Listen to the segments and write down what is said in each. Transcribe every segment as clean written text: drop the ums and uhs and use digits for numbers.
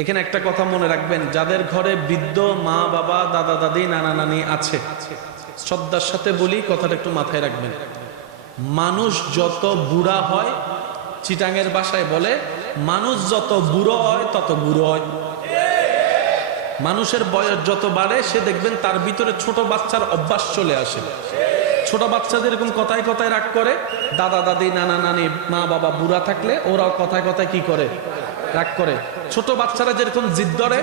এখানে একটা কথা মনে রাখবেন, যাদের ঘরে বৃদ্ধ মা বাবা দাদা দাদি নানা নানি আছে, শ্রদ্ধার সাথে বলি, কথাটা একটু মাথায় রাখবেন। মানুষ যত বুড়া হয়, চিটাঙের ভাষায় বলে মানুষ যত বুড়ো হয় তত বুড়ো হয়। মানুষের বয়স যত বাড়ে সে দেখবেন তার ভিতরে ছোট বাচ্চার অভ্যাস চলে আসে। ছোট বাচ্চা যেরকম কথায় কথায় রাগ করে, দাদা দাদি নানা নানি মা বাবা বুড়া থাকলে ওরাও কথায় কথায় কি করে, রাগ করে। ছোট বাচ্চারা যেরকম জিদ ধরে,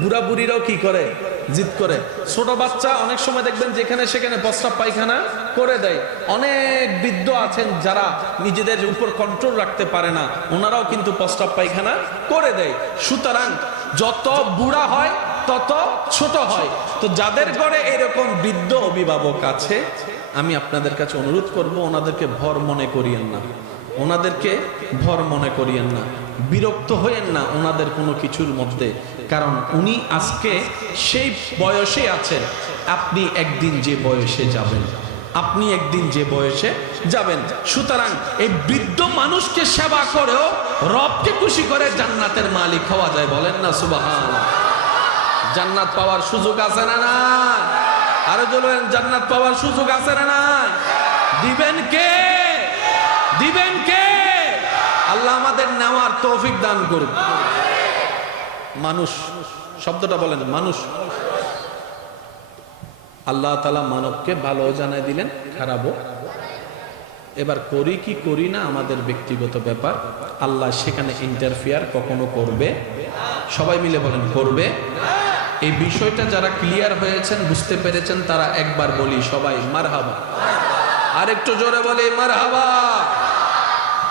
বুড়া বুড়িরাও কি করে, জিদ করে। ছোট বাচ্চা অনেক সময় দেখবেন যেখানে সেখানে প্রস্রাব পায়খানা করে দেয়। অনেক বৃদ্ধ আছেন যারা নিজেদের উপর কন্ট্রোল রাখতে পারে না, ওনারাও কিন্তু প্রস্রাব পায়খানা করে দেয়। সুতরাং যত বুড়া হয় তত ছোট হয়। তো যাদের ঘরে এরকম বৃদ্ধ অভিভাবক আছে, আমি আপনাদের কাছে অনুরোধ করব, ওনাদেরকে ভর মনে করিয়েন না, ওনাদেরকে ভর মনে করিয়েন না, বিরক্ত হইয়েন না ওনাদের কোনো কিছুর মধ্যে। কারণ উনি আজকে সেই বয়সে আছেন, আপনি একদিন যে বয়সে যাবেন, আপনি একদিন যে বয়সে যাবেন। সুতরাং এই বৃদ্ধ মানুষকে সেবা করেও রবকে খুশি করে জান্নাতের মালিক হওয়া যায়। বলেন না সুবহানাল্লাহ। জান্নাত পাওয়ার সুযোগ আছে না না? আরো বলেন, জান্নাত পাওয়ার সুযোগ আছে না না? দিবেন কে? দিবেন কে? আল্লাহ আমাদের নেওয়ার তৌফিক দান করুন। মানুষ শব্দটা বলেন, মানুষ। আল্লাহ তাআলা মানবকে ভালো জানাই দিলেন, খারাপও। এবার করি কি করি না আমাদের ব্যক্তিগত ব্যাপার, আল্লাহ সেখানে ইন্টারফিয়ার কখনো করবে? সবাই মিলে বলেন, করবে। এই বিষয়টা যারা ক্লিয়ার হয়েছেন, বুঝতে পেরেছেন, তারা একবার বলি সবাই মারহাবা। আর একটু জোরে বলি মারহাবা।